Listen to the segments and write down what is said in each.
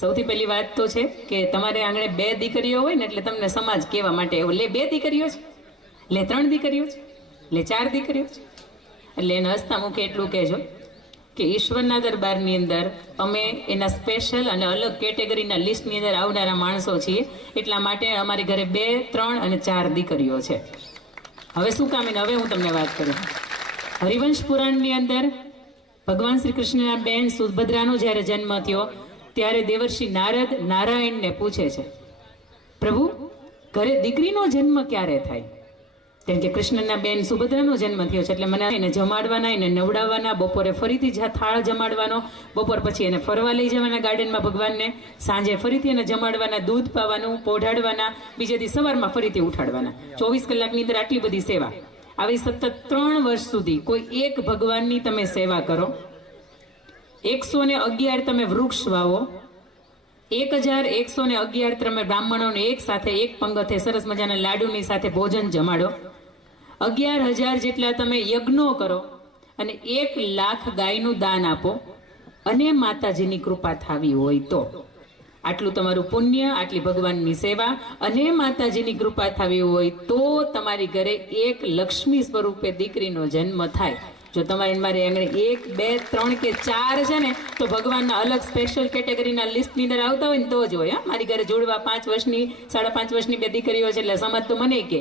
સૌથી પહેલી વાત તો છે કે તમારે આંગણે બે દીકરીઓ હોય ને એટલે તમને સમાજ કહેવા માટે લે બે દીકરીઓ છે, લે ત્રણ દીકરીઓ છે, લે ચાર દીકરીઓ છે. એટલે એને હસતા મૂકે એટલું કહેજો કે ઈશ્વરના દરબારની અંદર અમે એના સ્પેશિયલ અને અલગ કેટેગરીના લિસ્ટની અંદર આવનારા માણસો છીએ. એટલા માટે અમારી ઘરે 2, 3 અને 4 દીકરીઓ છે. હવે શું કામ એને હવે હું તમને વાત કરું. હરિવંશ પુરાણની અંદર ભગવાન શ્રી કૃષ્ણના બેન સુભદ્રાનો જ્યારે જન્મ થયો ત્યારે દેવર્ષિ નારદ નારાયણને પૂછે છે, પ્રભુ ઘરે દીકરીનો જન્મ ક્યારે થાય? કેમ કે કૃષ્ણના બેન સુભદ્રાનો જન્મ થયો છે એટલે મને એને જમાડવાના, એને નવડાવવાના, બપોરે ફરીથી થાળ જમાડવાનો, બપોર પછી એને ફરવા લઈ જવાના ગાર્ડનમાં ભગવાનને, સાંજે ફરીથી એને જમાડવાના, દૂધ પાવાનું, પોઢાડવાના, બીજે દી સવારમાં ફરીથી ઉઠાડવાના. 24 કલાકની અંદર આટલી બધી સેવા. આવી સતત 3 વર્ષ સુધી કોઈ એક ભગવાનની તમે સેવા કરો, 111 તમે વૃક્ષ વાવો, 1111 તમે બ્રાહ્મણોને એક સાથે એક પંગતે સરસ મજાના લાડુની સાથે ભોજન જમાડો, 11,000 જેટલા તમે યજ્ઞો કરો અને 1 લાખ ગાયનું દાન આપો અને માતાજીની કૃપા થાવી હોય તો, આટલું તમારું પુણ્ય, આટલી ભગવાનની સેવા અને માતાજીની કૃપા થાવી હોય તો તમારી ઘરે એક લક્ષ્મી સ્વરૂપે દીકરીનો જન્મ થાય. જો તમારે મારી આંગણે 1, 2, 3 કે 4 છે ને તો ભગવાનના અલગ સ્પેશિયલ કેટેગરીના લિસ્ટની અંદર આવતા હોય ને તો જ હોય. મારી ઘરે જોડવા 5 વર્ષની 5.5 વર્ષની 2 દીકરીઓ છે એટલે સમાજ તો મને કે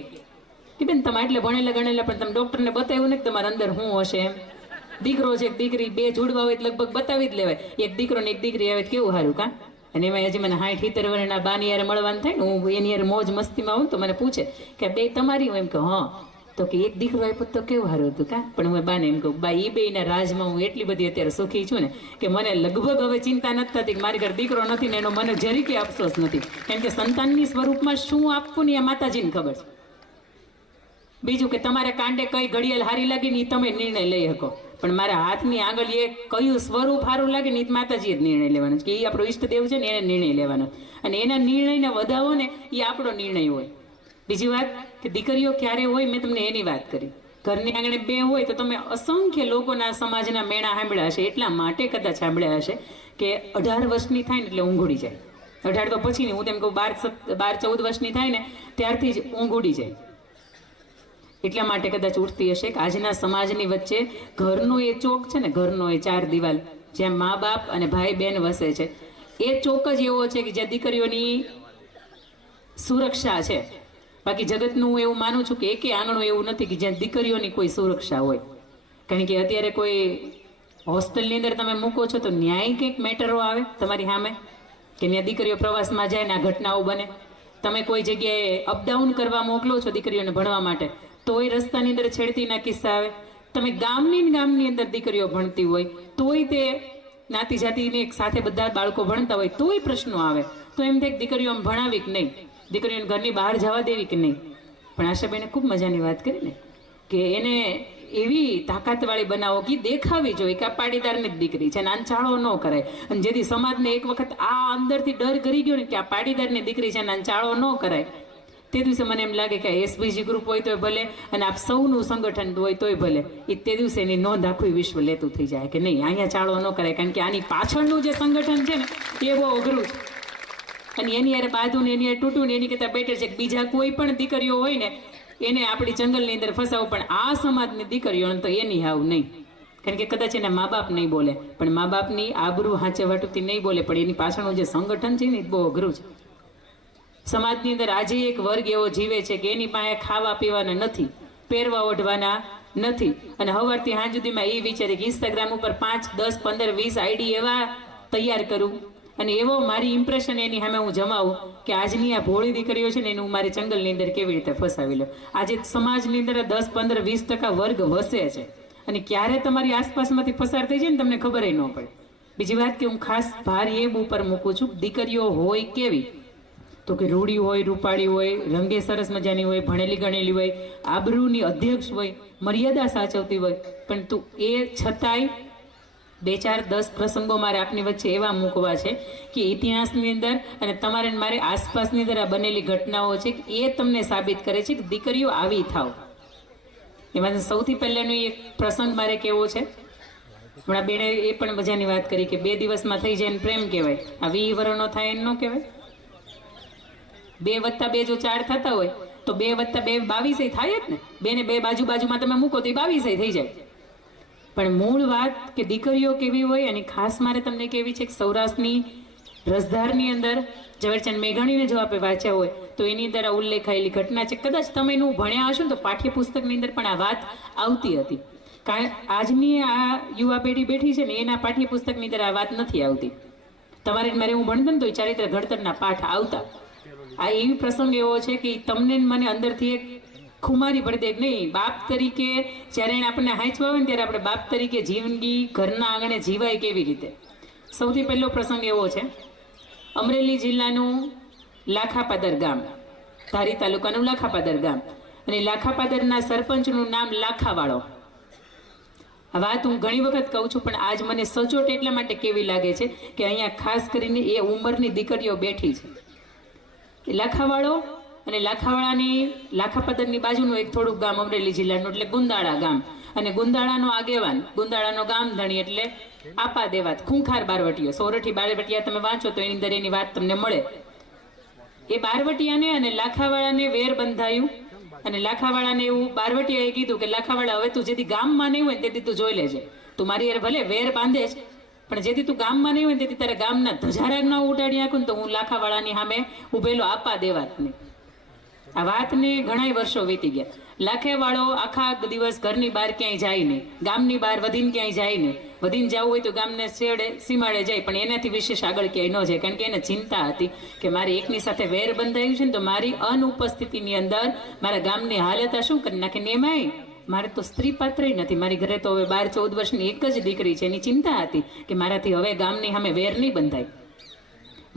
બેન તમે એટલે ભણેલા ગણેલા પણ તમે ડૉક્ટરને બતાવ્યું ને કે તમારા અંદર શું હશે એમ. દીકરો છે કે દીકરી, 2 જોડવા હોય લગભગ બતાવી જ લેવાય. એક દીકરો ને એક દીકરી આવે કેવું સારું કા. અને એમાં હજી મને 60-70 વર્ષના બાની યારે મળવાનું થાય ને, હું એની યારે મોજ મસ્તીમાં આવું તો મને પૂછે કે 2 તમારી હોય? એમ કે હા. તો કે એક દીકરો આપ્યો તો કેવું સારું હતું કા. પણ હું બાને એમ કહું, બા એ બેના રાજમાં હું એટલી બધી અત્યારે સુખી છું ને કે મને લગભગ હવે ચિંતા નથી થતી કે મારી ઘર દીકરો નથી ને એનો મને જરીકે અફસોસ નથી. કેમ કે સંતાનની સ્વરૂપમાં શું આપવું ને એ માતાજીને ખબર છે. બીજું કે તમારે કાંડે કઈ ઘડિયાળ હારી લાગી ને એ તમે નિર્ણય લઈ શકો, પણ મારા હાથની આંગળીએ કયું સ્વરૂપ સારું લાગે ને એ માતાજીએ જ નિર્ણય લેવાનો છે કે એ આપણો ઈષ્ટદેવ છે ને એને નિર્ણય લેવાનો, અને એના નિર્ણયને વધાવો ને એ આપણો નિર્ણય હોય. બીજી વાત કે દીકરીઓ ક્યારે હોય મેં તમને એની વાત કરી. ઘરની આંગણે 2 હોય તો તમે અસંખ્ય લોકોના સમાજના મેળા સાંભળ્યા હશે, એટલા માટે કદાચ સાંભળ્યા હશે કે 18 વર્ષની થાય ને એટલે ઊંઘ ઉડી જાય. 18 તો પછી નહીં, હું તેમ કહું 12-14 વર્ષની થાય ને ત્યારથી જ ઊંઘ ઉડી જાય. એટલા માટે કદાચ ઉઠતી હશે કે આજના સમાજની વચ્ચે ઘરનો એ ચોક છે ને, ઘરનો એ 4 દિવાલ જ્યાં મા બાપ અને ભાઈ બહેન વસે છે, એ ચોક જ એવો છે કે જ્યાં દીકરીઓની સુરક્ષા છે. બાકી જગતનું હું એવું માનું છું કે એકે આંગણું એવું નથી કે જ્યાં દીકરીઓની કોઈ સુરક્ષા હોય. કારણ કે અત્યારે કોઈ હોસ્ટેલની અંદર તમે મૂકો છો તો ન્યાય કંઈક મેટરો આવે તમારી સામે કે ત્યાં દીકરીઓ પ્રવાસમાં જાય ને આ ઘટનાઓ બને. તમે કોઈ જગ્યાએ અપડાઉન કરવા મોકલો છો દીકરીઓને ભણવા માટે તોય રસ્તાની અંદર છેડતીના કિસ્સા આવે. તમે ગામની અંદર દીકરીઓ ભણતી હોય તોય તે નાતી જાતિની એક સાથે બધા બાળકો ભણતા હોય તોય પ્રશ્નો આવે. તો એમ થાય દીકરીઓ આમ ભણાવી કે નહીં, દીકરીઓને ઘરની બહાર જવા દેવી કે નહીં. પણ આશાબેને ખૂબ મજાની વાત કરી ને કે એને એવી તાકાતવાળી બનાવો કે દેખાવી જોઈએ કે આ પાટીદારની જ દીકરી છે, નાનચાળો ન કરાય. અને જેથી સમાજને એક વખત આ અંદરથી ડર કરી ગયો ને કે આ પાટીદારની દીકરી છે, નાનચાળો ન કરાય, તે દિવસે મને એમ લાગે કે એસબીજી ગ્રુપ હોય તોય ભલે અને આપ સૌનું સંગઠન હોય તોય ભલે, એ તે દિવસે એની નોંધ આખું વિશ્વ લેતું થઈ જાય કે નહીં અહીંયા ચાળો ન કરાય. કારણ કે આની પાછળનું જે સંગઠન છે ને એ બહુ અઘરું છે. અને એની યારે બાંધું ને એની યારે તૂટું ને એની કરતાં બેટર છે કે બીજા કોઈ પણ દીકરીઓ હોય ને એને આપણી જંગલની અંદર ફસાવું, પણ આ સમાજની દીકરીઓને તો એની હાવ નહીં. કારણ કે કદાચ એના મા બાપ નહીં બોલે, પણ મા બાપની આબરૂ હાંચેવાટુથી નહીં બોલે, પણ એની પાછળનું જે સંગઠન છે ને એ બહુ અઘરું છે. સમાજની અંદર આજે એક વર્ગ એવો જીવે છે કે એની પાસે ખાવા પીવાના નથી, પહેરવા ઓઢવાના નથી, અને સવારથી સાંજ સુધીમાં એ વિચારે કે ઇન્સ્ટાગ્રામ ઉપર 5, 10, 15, 20 આઈડી એવા તૈયાર કરું અને એવો મારી ઇમ્પ્રેશન એની સામે હું જમાવું કે આજની આ ભોળી દીકરીઓ છે ને એને હું મારી જંગલની અંદર કેવી રીતે ફસાવી લઉં. આજે સમાજની અંદર 10, 15, 20% વર્ગ વસે છે અને ક્યારે તમારી આસપાસમાંથી પસાર થઈ જાય ને તમને ખબર ન પડે. બીજી વાત કે હું ખાસ ભાર એ ઉપર મૂકું છું, દીકરીઓ હોય કેવી તો કે રૂડી હોય, રૂપાળી હોય, રંગે સરસ મજાની હોય, ભણેલી ગણેલી હોય, આબરૂની અધ્યક્ષ હોય, મર્યાદા સાચવતી હોય, પણ તું એ છતાંય 2, 4, 10 પ્રસંગો મારે આપની વચ્ચે એવા મૂકવા છે કે ઇતિહાસની અંદર અને તમારે મારે આસપાસની અંદર આ બનેલી ઘટનાઓ છે કે એ તમને સાબિત કરે છે કે દીકરીઓ આવી થાવ. એમાં સૌથી પહેલાંનો એક પ્રસંગ મારે કેવો છે હમણાં બેને એ પણ મજાની વાત કરી કે 2 દિવસમાં થઈ જાય ને પ્રેમ કહેવાય, આ 20 વર્ષનો થાય એને ન કહેવાય? 2 + 2 જો 4 થતા હોય તો 2 + 2 22 થાય જ ને. 2 ને 2 બાજુમાં તમે મૂકો તો 22 થઈ જાય. પણ મૂળ વાત કે દીકરીઓ કેવી હોય, અને ખાસ મારે તમને કેવી છે કે સૌરાષ્ટ્રની રસધારની અંદર ઝવેરચંદ મેઘાણીને જો આપણે વાંચ્યા હોય તો એની અંદર આ ઉલ્લેખાયેલી ઘટના છે. કદાચ તમે એનું ભણ્યા હશો ને તો પાઠ્યપુસ્તકની અંદર પણ આ વાત આવતી હતી. કારણ આજની આ યુવા પેઢી બેઠી છે ને એના પાઠ્યપુસ્તકની અંદર આ વાત નથી આવતી. તમારે મારે હું ભણતો ને તો ચારિત્ર ઘડતરના પાઠ આવતા. આ એવી પ્રસંગ એવો છે કે તમને મને અંદરથી એક ખુમારી પડી દે કે નહીં, બાપ તરીકે જ્યારે એને આપણને હાંચવા આવે ને ત્યારે આપણે બાપ તરીકે જિંદગી ઘરના આંગણે જીવાય કેવી રીતે. સૌથી પહેલો પ્રસંગ એવો છે, અમરેલી જિલ્લાનું લાખાપાદર ગામ, ધારી તાલુકાનું લાખાપાદર ગામ, અને લાખાપાદરના સરપંચનું નામ લાખાવાળો. આ વાત હું ઘણી વખત કહું છું, પણ આજ મને સચોટ એટલા માટે કેવી લાગે છે કે અહીંયા ખાસ કરીને એ ઉંમરની દીકરીઓ બેઠી છે. લાખાવાળો અને લાખાવાળાની લાખાપાદરની બાજુનું એક થોડુંક ગામ અમરેલી જિલ્લાનું એટલે ગુંદાળા ગામ, અને ગુંદાળાનો આગેવાન, ગુંદાળાનો ગામ ધણી એટલે આપા દેવાત ખૂંખાર બારવટીયો. સોરઠી બારવટિયા તમે વાંચો તો એની અંદર એની વાત તમને મળે. એ બારવટિયાને અને લાખાવાળાને વેર બંધાયું, અને લાખાવાળાને એવું બારવટિયાએ કીધું કે લાખાવાળા હવે તું જેથી ગામમાં નહીં હોય ને તેથી તું જોઈ લેજે, તું મારી યાર ભલે વેર બાંધે છે પણ જેથી તું ગામમાં નહીં હોય ને તેથી તારે ગામના ધજારા ન ઉડાડી નાખું ને તો હું લાખાવાળાની સામે ઉભેલો આપા દેવાતને. આ વાતને ઘણા વર્ષો વીતી ગયા. લાખેવાળો આખા દિવસ ઘરની બહાર ક્યાંય જાય નહીં, ગામની બહાર વધીને ક્યાંય જાય નહીં. વધીને જવું હોય તો ગામને છેડે સીમાડે જાય, પણ એનાથી વિશેષ આગળ ક્યાંય ન જાય. કારણ કે એને ચિંતા હતી કે મારે એકની સાથે વેર બંધાયું છે ને તો મારી અનુપસ્થિતિની અંદર મારા ગામની હાલત શું કરી નાખે. ને એમાંય મારે તો સ્ત્રી પાત્ર નથી, મારી ઘરે તો હવે 12-14 વર્ષની એક જ દીકરી છે. એની ચિંતા હતી કે મારાથી હવે ગામની સામે વેર નહીં બંધાય.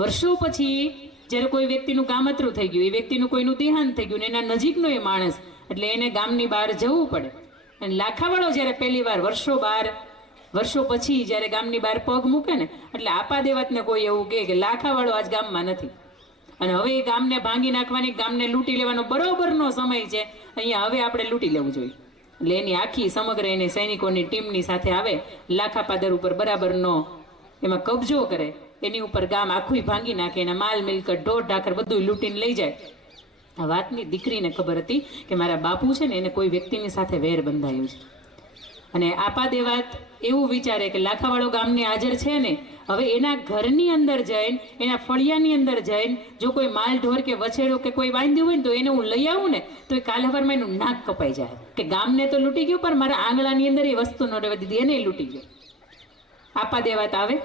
વર્ષો પછી જ્યારે કોઈ વ્યક્તિનું કામતરું થઈ ગયું, એ વ્યક્તિનું કોઈનું દેહાંત થઈ ગયું, એના નજીકનો એ માણસ, એટલે એને ગામની બહાર જવું પડે. અને લાખાવાળો જ્યારે પહેલી વાર વર્ષો પછી જ્યારે ગામની બહાર પગ મૂકે ને એટલે આપા દેવાતને કોઈ એવું કહે કે લાખાવાળો આજ ગામમાં નથી, અને હવે એ ગામને ભાંગી નાખવાની, ગામને લૂંટી લેવાનો બરોબરનો સમય છે, અહીંયા હવે આપણે લૂંટી લેવું જોઈએ. એટલે એની આખી સમગ્ર એને સૈનિકોની ટીમની સાથે આવે, લાખાપાદર ઉપર બરાબરનો એમાં કબજો કરે, એની ઉપર ગામ આખું ભાંગી નાખે, એના માલ મિલકત ઢોર ઢાકર બધું લૂંટીને લઈ જાય. આ વાતની દીકરીને ખબર હતી કે મારા બાપુ છે ને એને કોઈ વ્યક્તિની સાથે વેર બંધાયું છે. અને આપા દેવાત એવું વિચારે કે લાખાવાળો ગામની હાજર છે ને, હવે એના ઘરની અંદર જઈને, એના ફળિયાની અંદર જઈને જો કોઈ માલ ઢોર કે વછેડો કે કોઈ બાંધ્યું હોય ને તો એને હું લઈ આવું ને તો એ કાલે સવારમાં એનું નાક કપાઈ જાય કે ગામને તો લૂંટી ગયું પણ મારા આંગણાની અંદર એ વસ્તુ ન રહેવા દીધી, એને લૂંટી ગયો. આપા દેવાત આવે,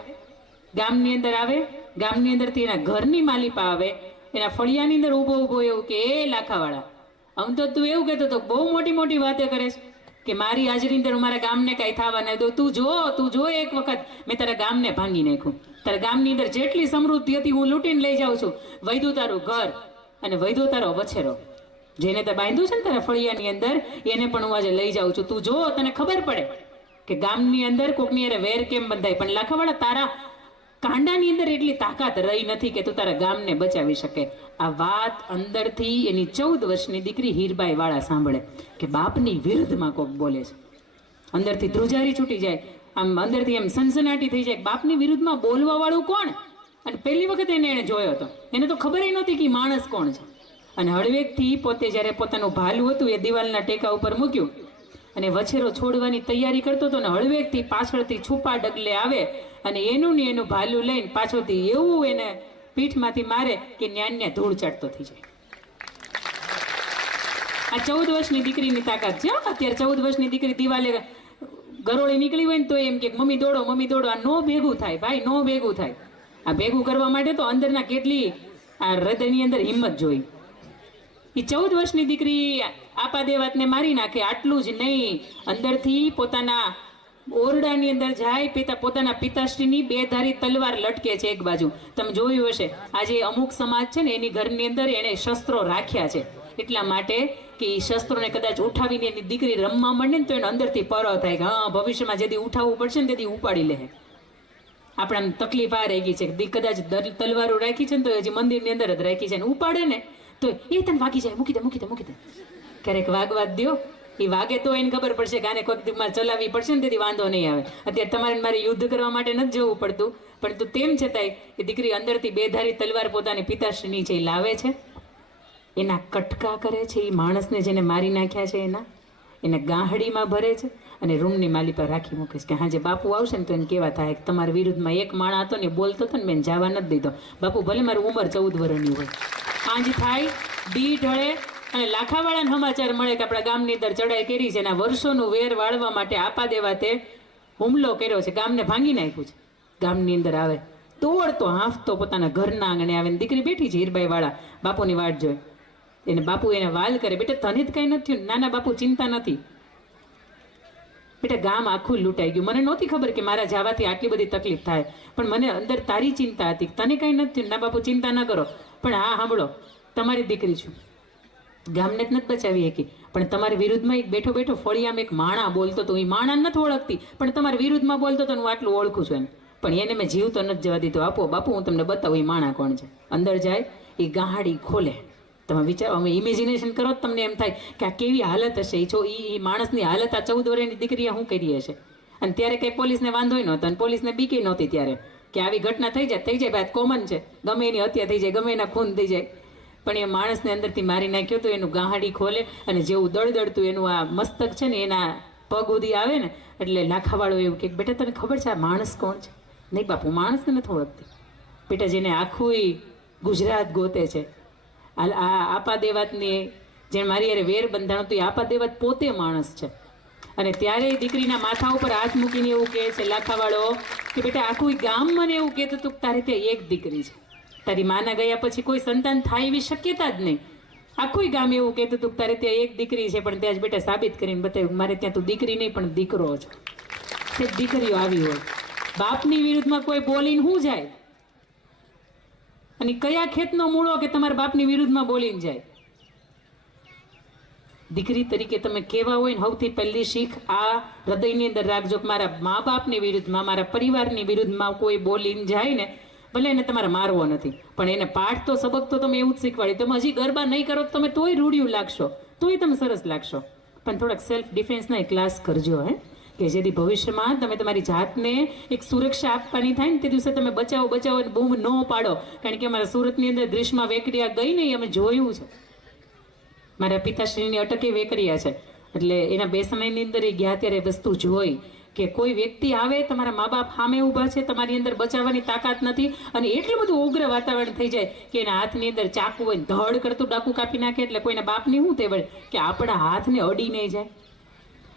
ગામની અંદર આવે, ગામની અંદરથી એના ઘરની માલિપા આવે, એના ફળિયાની અંદર ઊભો એવું કે એ લાખાવાળા, આમ તો તું એવું કહેતો તો બહુ મોટી વાતે કરે છે કે મારી હાજરી અંદર મારા ગામને કાંઈ થવા નહીં દો, તું જો એક વખત મેં તારા ગામને ભાંગી નાખ્યું, તારા ગામની અંદર જેટલી સમૃદ્ધિ હતી હું લૂંટીને લઈ જાઉં છું, વૈધું તારું ઘર અને વૈધો તારો વછેરો, જેને તે બાંધ્યું છે ને તારા ફળિયાની અંદર એને પણ હું આજે લઈ જાઉં છું. તું જો, તને ખબર પડે કે ગામની અંદર કોકની અરે વેર કેમ બંધાય, પણ લાખાવાળા તારા કાંડાની અંદર એટલી તાકાત રહી નથી કે તું તારા ગામને બચાવી શકે. આ વાત અંદરથી એની 14 વર્ષની દીકરી હીરબાઈ વાળા સાંભળે કે બાપની વિરુદ્ધમાં કોક બોલે છે. અંદરથી ધ્રુજારી છૂટી જાય, આમ અંદરથી એમ સનસનાટી થઈ જાય, બાપની વિરુદ્ધમાં બોલવા વાળું કોણ? અને પહેલી વખત એને જોયો હતો, એને તો ખબર નહોતી કે માણસ કોણ છે. અને હળવેકથી પોતે જ્યારે પોતાનું ભાલું હતું એ દિવાલના ટેકા ઉપર મૂક્યું અને વછેરો છોડવાની તૈયારી કરતો હતો, ને હળવેકથી પાછળથી છુપા ડગલે આવે અને એનું ને એનું ભાલું લઈને પાછળથી એવું એને પીઠમાંથી મારે કે ન્યાન્યા ધૂળ ચાટતો થઈ જાય. આ 14 વર્ષની દીકરીની તાકાત છે. અત્યારે 14 વર્ષની દીકરી દિવાલે ગરોળી નીકળી હોય ને તો એમ કે મમ્મી દોડો, આ નો ભેગું થાય ભાઈ, નો ભેગું થાય. આ ભેગું કરવા માટે તો અંદરના કેટલી આ હૃદયની અંદર હિંમત જોઈ. એ 14 વર્ષની દીકરી આપા દેવાતને મારી નાખે. આટલું જ નહીં, અંદરથી પોતાના ઓરડાની અંદર જાય, પોતાના પિતાશ્રીની 2 ધારી તલવાર લટકે છે એક બાજુ. તમે જોયું હશે આજે અમુક સમાજ છે ને એની ઘરની અંદર એને શસ્ત્રો રાખ્યા છે એટલા માટે કે એ શસ્ત્રોને કદાચ ઉઠાવીને એની દીકરી રમવા માંડે ને તો એને અંદરથી પર થાય કે હા ભવિષ્યમાં જેથી ઉઠાવવું પડશે ને તેથી ઉપાડી લે. આપણા તકલીફ આ રહી ગઈ છે કે કદાચ તલવારો રાખી છે ને તો હજી મંદિરની અંદર જ રાખી છે, ને ઉપાડે ને તો એ તને વાગી જાય, મૂકી દે. ક્યારેક વાગવા દો એ વાગે તો એને ખબર પડશે કે આને કોઈક મારે ચલાવવી પડશે ને, તેથી વાંધો નહીં આવે. અત્યારે તમારે મારે યુદ્ધ કરવા માટે નથી જવું પડતું, પરંતુ તેમ છતાંય એ દીકરી અંદરથી બેધારી તલવાર પોતાની પિતાશ્રી નીચે લાવે છે, એના કટકા કરે છે, એ માણસને જેને મારી નાખ્યા છે એને ગાહડીમાં ભરે છે અને રૂમની માલી પર રાખી મૂકે છે કે હા જે બાપુ આવશે ને તો એને કેવા થાય કે તમારા વિરુદ્ધમાં એક માણા હતો ને બોલતો હતો ને મેં જવા નથી દીધો. બાપુ ભલે મારી ઉંમર 14 વર્ષની હોય, આંજ થાય દી ઢળે અને લાખાવાળાને સમાચાર મળે કે આપણા ગામની અંદર ચડાઈ કરી છે, એના વર્ષોનું વેર વાળવા માટે આપા દેવા તે હુમલો કર્યો છે, ગામને ભાંગી નાખ્યું છે. ગામની અંદર આવે તોડતો હાંફતો પોતાના ઘરના આંગણે આવે, દીકરી બેઠી છે હીરબાઈ વાળા બાપુની વાટ જોઈ. એને બાપુ એને વાલ કરે, બેટા તને જ કઈ નથી થયું? નાના બાપુ ચિંતા નથી બેટા, ગામ આખું લૂંટાઈ ગયું, મને નહોતી ખબર કે મારા જવાથી આટલી બધી તકલીફ થાય, પણ મને અંદર તારી ચિંતા હતી, તને કઈ નથી થયું. ના બાપુ ચિંતા ન કરો, પણ હા સાંભળો, તમારી દીકરી છું, ગામને જ નથી બચાવી શકી, પણ તમારી વિરુદ્ધમાં એક બેઠો બેઠો ફળિયામાં એક માણા બોલતો હતો, એ માણા નથી ઓળખતી પણ તમારી વિરુદ્ધમાં બોલતો હતો, હું આટલું ઓળખું છું એને, પણ એને મેં જીવ તો નથી જવા દીધો. આપો બાપુ હું તમને બતાવું એ માણા કોણ છે. અંદર જાય, એ ગાહાડી ખોલે, તમે વિચારો, અમે ઇમેજિનેશન કરો તો તમને એમ થાય કે આ કેવી હાલત હશે. એ માણસની હાલત આ 14 વર્ષની દીકરીએ શું કરી હશે. અને ત્યારે કંઈ પોલીસને વાંધોય નહોતો અને પોલીસને બીકે નહોતી ત્યારે કે આવી ઘટના થઈ જાય ભાઈ, કોમન છે, ગમે એની હત્યા થઈ જાય, ગમે એના ખૂન થઈ જાય. પણ એ માણસને અંદરથી મારી નાખ્યો તો એનું ગાહાડી ખોલે અને જેવું દળદળતું એનું આ મસ્તક છે ને એના પગ ઉધી આવે ને એટલે લાખાવાળો એવું કે બેટા તને ખબર છે આ માણસ કોણ છે? નહીં બાપુ માણસને નથી ઓળખતી. બેટા જેને આખું ગુજરાત ગોતે છે, આપા દેવાતની જેને મારી યારે વેર બંધાણો તો એ આપા દેવાત પોતે માણસ છે. અને ત્યારે દીકરીના માથા ઉપર હાથ મૂકીને એવું કહે છે લાખાવાળો કે બેટા આખું ગામ મને એવું કહેતું હતું કે તારી ત્યાં એક દીકરી છે, તારી માના ગયા પછી કોઈ સંતાન થાય એવી શક્યતા જ નહીં. આખું ગામ એવું કહેતું હતું કે તારે ત્યાં એક દીકરી છે, પણ ત્યાં જ બેટા સાબિત કરીને બતાવ્યું મારે ત્યાં તું દીકરી નહીં પણ દીકરો છો. તે દીકરીઓ આવી હોય, બાપની વિરુદ્ધમાં કોઈ બોલીને શું જાય? અને કયા ખેતનો મૂળો કે તમારા બાપની વિરુદ્ધમાં બોલીને જાય? દીકરી તરીકે તમે કેવા હોય ને સૌથી પહેલી શીખ આ હૃદયની અંદર રાખજો કે મારા મા બાપની વિરુદ્ધમાં, મારા પરિવારની વિરુદ્ધમાં કોઈ બોલીને જાય ને, ભલે એને તમારે મારવો નથી પણ એને પાઠ તો સબક તો તમે એવું જ શીખવાડી. તમે હજી ગરબા નહીં કરો તમે તોય રૂડિયું લાગશો, તોય તમે સરસ લાગશો, પણ થોડાક સેલ્ફ ડિફેન્સના ક્લાસ કરજો કે જેથી ભવિષ્યમાં તમે તમારી જાતને એક સુરક્ષા આપવાની થાય ને તે દિવસે તમે બચાવો અને બૂમ ન પાડો. કારણ કે અમારા સુરતની અંદર ગ્રીષ્મા વેકરિયા ગઈ નહીં, અમે જોયું છે, મારા પિતાશ્રીની અટકે વેકરિયા છે, એટલે એના બેસનાની અંદર એ ગયા ત્યારે વસ્તુ જોઈ કે કોઈ વ્યક્તિ આવે, તમારા મા બાપ સામે ઊભા છે, તમારી અંદર બચાવવાની તાકાત નથી, અને એટલું બધું ઉગ્ર વાતાવરણ થઈ જાય કે એના હાથની અંદર ચાકુ હોય ધડ કરતું ડાકુ કાપી નાખે. એટલે કોઈના બાપની શું તેવડ કે આપણા હાથને અડી નહીં જાય.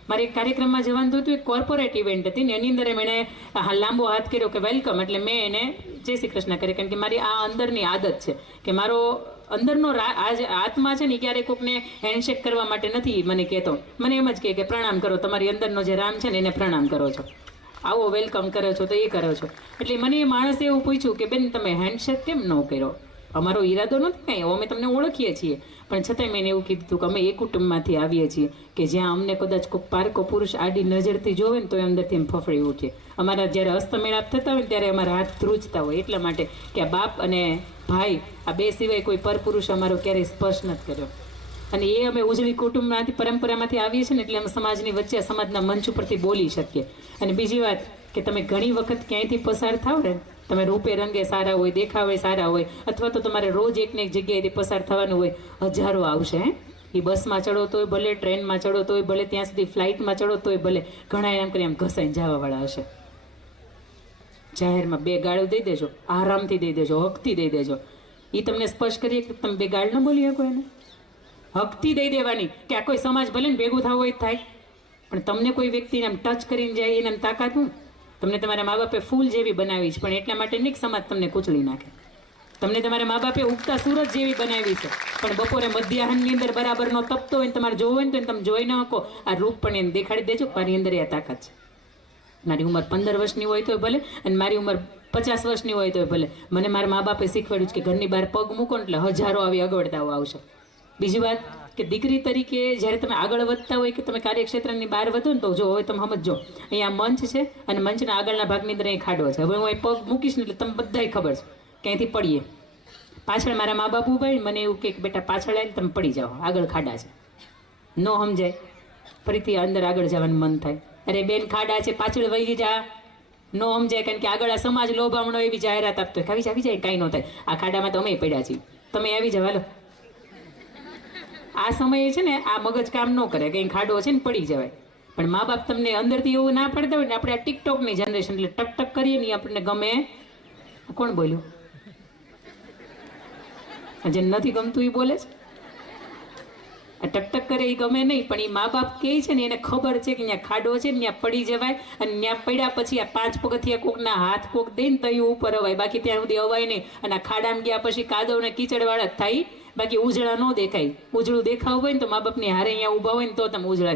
મારે એક કાર્યક્રમમાં જવાનું હતું, એક કોર્પોરેટ ઇવેન્ટ હતી ને એની અંદર એમણે લાંબો હાથ કર્યો કે વેલકમ, એટલે મેં એને જય શ્રી કૃષ્ણ કરી, કારણ કે મારી આ અંદરની આદત છે કે મારો અંદરનો આત્મા છે ને ક્યારેક કોકને હેન્ડશેક કરવા માટે નથી મને કહેતો, મને એમ જ કહે કે પ્રણામ કરો, તમારી અંદરનો જે રામ છે ને એને પ્રણામ કરો છો, આવો વેલકમ કરો છો તો એ કરો છો. એટલે મને એ માણસે એવું પૂછ્યું કે બેન તમે હેન્ડશેક કેમ ન કર્યો? અમારો ઈરાદો નથી કાંઈ, અમે તમને ઓળખીએ છીએ, પણ છતાંય મેં એવું કીધું હતું કે અમે એ કુટુંબમાંથી આવીએ છીએ કે જ્યાં અમને કદાચ કોઈ પારકો પુરુષ આડી નજરથી જોવે ને તો એ અંદરથી એમ ફફડી ઉઠે. અમારા જ્યારે હસ્તમેળાપ થતા હોય ત્યારે અમારા હાથ ધ્રુજતા હોય, એટલા માટે કે આ બાપ અને ભાઈ આ બે સિવાય કોઈ પરપુરુષ અમારો ક્યારેય સ્પર્શ નથી કર્યો. અને એ અમે ઉજળી કુટુંબમાંથી પરંપરામાંથી આવીએ છીએ ને એટલે અમે સમાજની વચ્ચે સમાજના મંચ ઉપરથી બોલી શકીએ. અને બીજી વાત કે તમે ઘણી વખત ક્યાંયથી પસાર થાવ ને, તમે રૂપે રંગે સારા હોય, દેખાવે સારા હોય, અથવા તો તમારે રોજ એકને એક જગ્યાએથી પસાર થવાનું હોય, હજારો આવશે. એ બસમાં ચડો તોય ભલે, ટ્રેનમાં ચડો તોય ભલે, ત્યાં સુધી ફ્લાઇટમાં ચડો તોય ભલે, ઘણા એમ કરી આમ ઘસાઈને જવાવાળા હશે. જાહેરમાં બે ગાળો દઈ દેજો, આરામથી દઈ દેજો, હકથી દઈ દેજો. એ તમને સ્પર્શ કરીએ કે તમે બે ગાળ ન બોલી શકો, એને હકથી દઈ દેવાની કે આ કોઈ સમાજ ભલે ને ભેગું થવું હોય થાય, પણ તમને કોઈ વ્યક્તિને આમ ટચ કરીને જાય એને તાકાત હું? તમને તમારા મા બાપે ફૂલ જેવી બનાવી છે, પણ એટલા માટે નહીં સમાજ તમને કૂચલી નાખે. તમને તમારા મા બાપે ઉગતા સૂરજ જેવી બનાવી છે, પણ બપોરે મધ્યાહનની અંદર બરાબરનો તપતો હોય ને તમારે જોવો હોય ને તો તમે જોઈ ન શકો. આ રૂપ પણ એને દેખાડી દેજો, મારી અંદર આ તાકાત છે. મારી ઉંમર 15 વર્ષની હોય તોય ભલે, અને મારી ઉંમર 50 વર્ષની હોય તોય ભલે, મને મારા મા બાપે શીખવાડ્યું છે કે ઘરની બહાર પગ મૂકો એટલે હજારો આવી અગવડતાઓ આવશે. બીજી વાત કે દીકરી તરીકે જ્યારે તમે આગળ વધતા હોય કે તમે કાર્યક્ષેત્રની બહાર વધો ને તો જો હવે તમે સમજો, અહીંયા મંચ છે અને મંચના આગળના ભાગની અંદર અહીં ખાડો છે. હવે હું અહીં પગ મૂકીશ ને એટલે તમે બધાય ખબર છે ક્યાંયથી પડીએ. પાછળ મારા મા બાપ ઉભા મને એવું કે બેટા પાછળ આવીને તમે પડી જાઓ, આગળ ખાડા છે, ન સમજાય ફરીથી અંદર આગળ જવાનું મન થાય. અરે બેન ખાડા છે, પાછળ વહી જા, નો સમજાય. કારણ કે આગળ આ સમાજ લોભામણો એવી જાહેરાત આપતો હોય, આવી જાય કાંઈ ન થાય, આ ખાડામાં તો અમે પડ્યા છીએ, તમે આવી જાવ હાલો. આ સમયે છે ને આ મગજ કામ ન કરે, કંઈ ખાડો છે ને પડી જવાય. પણ મા બાપ તમને અંદરથી એવું ના પડતા હોય ને, આપણે આ ટિકટોકની જનરેશન એટલે ટક ટક કરીએ ને આપણને ગમે. કોણ બોલ્યું? જેને નથી ગમતું એ બોલે છે. આ ટકટક કરે એ ગમે નહીં, પણ એ મા બાપ કહે છે ને એને ખબર છે કે અહીંયા ખાડો છે ને ત્યાં પડી જવાય, અને ત્યાં પડ્યા પછી આ 5 પગથિયા કોકના હાથ કોક દઈને તયું ઉપર અવાય, બાકી ત્યાં સુધી અવાય નહીં. અને આ ખાડામાં ગયા પછી કાદવ ને કીચડવાળા જ થાય, બાકી ઉજળા ન દેખાય. ઉજળું દેખાવું હોય ને તો મા બાપની હારે અહીંયા ઊભા હોય ને તો તમે ઉજળા